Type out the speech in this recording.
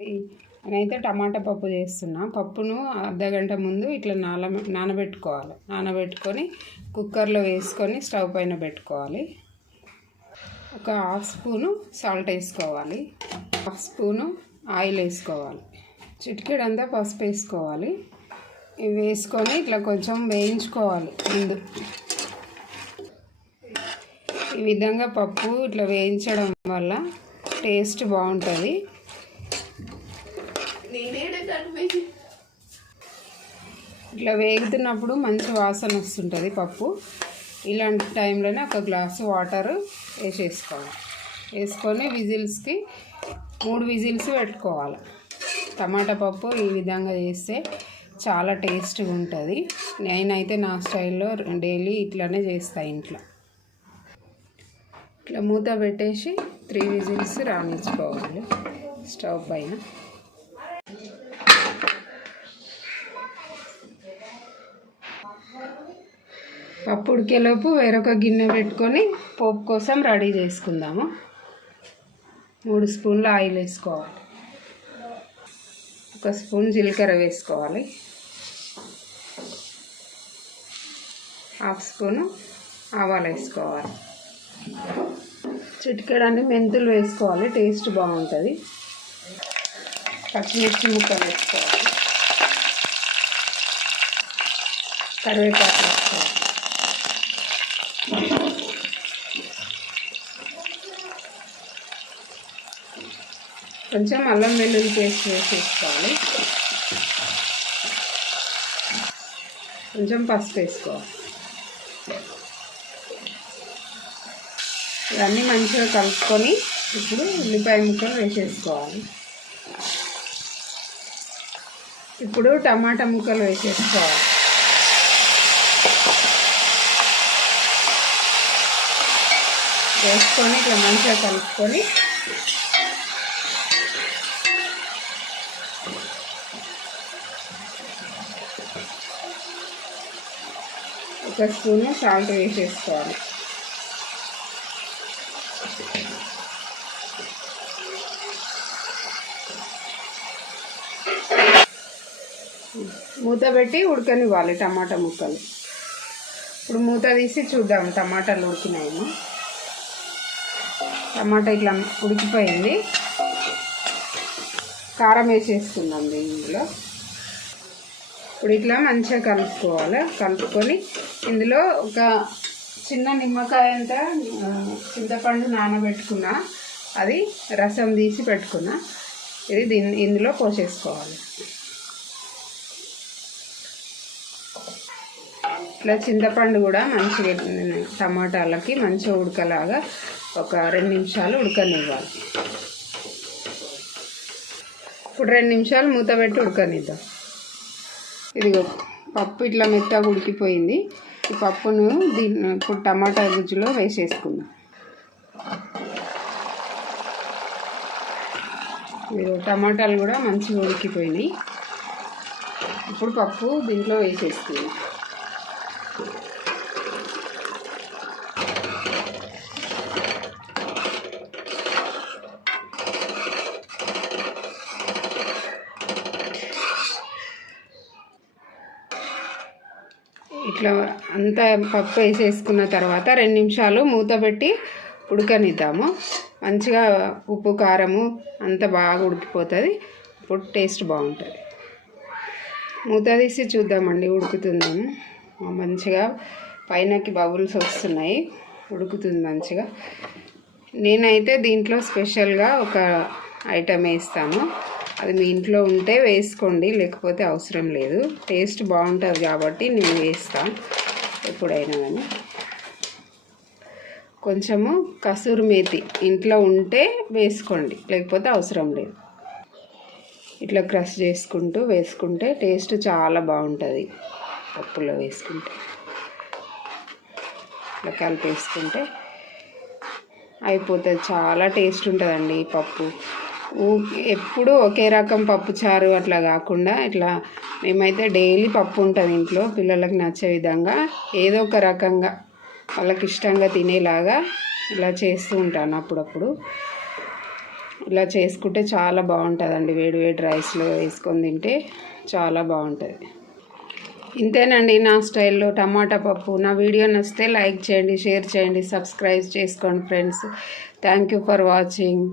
నేనైతే టమాటా పప్పు చేస్తున్నా. పప్పును అర్ధగంట ముందు ఇట్లా నానబెట్టుకోవాలి. నానబెట్టుకొని కుక్కర్లో వేసుకొని స్టవ్ పైన పెట్టుకోవాలి. ఒక హాఫ్ స్పూను సాల్ట్ వేసుకోవాలి, హాఫ్ స్పూను ఆయిల్ వేసుకోవాలి, చిటికెడంతా పసుపు వేసుకోవాలి. ఇవి వేసుకొని ఇట్లా కొంచెం వేయించుకోవాలి. ముందు ఈ విధంగా పప్పు ఇట్లా వేయించడం వల్ల టేస్ట్ బాగుంటుంది. ఇట్లా వేగుతున్నప్పుడు మంచి వాసన వస్తుంటుంది పప్పు. ఇలాంటి టైంలోనే ఒక గ్లాసు వాటర్ వేసేసుకోవాలి. వేసుకొని విజిల్స్కి 3 విజిల్స్ పెట్టుకోవాలి. టమాటా పప్పు ఈ విధంగా చేస్తే చాలా టేస్ట్గా ఉంటుంది. నేనైతే నా స్టైల్లో డైలీ ఇట్లానే చేస్తాను ఇంట్లో. ఇట్లా మూత పెట్టేసి 3 విజిల్స్ రానిచ్చుకోవాలి స్టవ్ పైన. పప్పు ఉడికేలోపు వేరొక గిన్నె పెట్టుకొని పోపు కోసం రెడీ చేసుకుందాము. 3 స్పూన్ల ఆయిల్ వేసుకోవాలి, 1 స్పూన్ జీలకర్ర వేసుకోవాలి, హాఫ్ స్పూను ఆవాలు వేసుకోవాలి, చిటికెడన్ని మెంతులు వేసుకోవాలి, టేస్ట్ బాగుంటుంది. పచ్చిమిర్చి ముక్కలు వేసుకోవాలి, కరివేపాకు వేసుకోవాలి, కొంచెం అల్లం వెల్లుల్లి పేస్ట్ వేసేసుకోవాలి, కొంచెం పసుపు వేసుకోవాలి. ఇవన్నీ మంచిగా కలుపుకొని ఇప్పుడు ఉల్లిపాయ ముక్కలు వేసేసుకోవాలి. ఇప్పుడు టమాటా ముక్కలు వేసేసుకోవాలి. వేసుకొని ఇట్లా మంచిగా కలుపుకొని ఒక స్పూను సాల్ట్ వేసేసుకోవాలి. మూత పెట్టి ఉడకనివ్వాలి టమాటా ముక్కలు. ఇప్పుడు మూత తీసి చూద్దాం టమాటాలు ఉడికినాయేమో. టమాటా ఇట్లా ఉడికిపోయింది. కారం వేసేసుకుందాం దీనిలో. ఇప్పుడు ఇట్లా మంచిగా కలుపుకోవాలి. కలుపుకొని ఇందులో ఒక చిన్న నిమ్మకాయ అంతా చింతపండు నానబెట్టుకున్నా, అది రసం తీసి పెట్టుకున్నా, ఇది ఇందులో పోసేసుకోవాలి. ఇట్లా చింతపండు కూడా మంచిగా టమాటాలకి మంచిగా ఉడకలాగా ఒక 2 నిమిషాలు ఉడకనివ్వాలి. ఇప్పుడు 2 నిమిషాలు మూత పెట్టి ఉడకనిద్దాం. ఇదిగో పప్పు ఇట్లా మెత్తగా ఉడికిపోయింది. ఈ పప్పును ఇప్పుడు టమాటా గుజ్జులో వేసేసుకుందాం. ఇదిగో టమాటాలు కూడా మంచిగా ఉడికిపోయినాయి. ఇప్పుడు పప్పు దీంట్లో వేసేసుకుందాం. ఇట్లా అంతా పప్పు వేసేసుకున్న తర్వాత 2 నిమిషాలు మూత పెట్టి ఉడకనిద్దాము. మంచిగా ఉప్పు కారము అంతా బాగా ఉడికిపోతుంది. ఇప్పుడు టేస్ట్ బాగుంటుంది. మూత తీసి చూద్దామండి, ఉడుకుతుందేమో. మంచిగా పైనకి బబుల్స్ వస్తున్నాయి, ఉడుకుతుంది మంచిగా. నేనైతే దీంట్లో స్పెషల్గా ఒక ఐటమ్ వేస్తాను. అది మీ ఇంట్లో ఉంటే వేసుకోండి, లేకపోతే అవసరం లేదు. టేస్ట్ బాగుంటుంది కాబట్టి నేను వేస్తాను ఎప్పుడైనా. కానీ కొంచెము కసూరి మేతి ఇంట్లో ఉంటే వేసుకోండి, లేకపోతే అవసరం లేదు. ఇట్లా క్రష్ చేసుకుంటూ వేసుకుంటే టేస్ట్ చాలా బాగుంటుంది. పప్పులో వేసుకుంటే ఇట్లా కలిపేసుకుంటే అయిపోతుంది. చాలా టేస్ట్ ఉంటుందండి ఈ పప్పు. ఎప్పుడు ఒకే రకం పప్పు చారు అట్లా కాకుండా ఇట్లా మేమైతే డైలీ పప్పు ఉంటుంది ఇంట్లో. పిల్లలకు నచ్చే విధంగా ఏదో ఒక రకంగా వాళ్ళకి ఇష్టంగా తినేలాగా ఇలా చేస్తూ ఉంటాను అప్పుడప్పుడు. ఇలా చేసుకుంటే చాలా బాగుంటుందండి. వేడి వేడి రైస్లో వేసుకొని తింటే చాలా బాగుంటుంది. ఇంతేనండి నా స్టైల్లో టమాటా పప్పు. నా వీడియో నచ్చితే లైక్ చేయండి, షేర్ చేయండి, సబ్స్క్రైబ్ చేసుకోండి friends. Thank you for watching.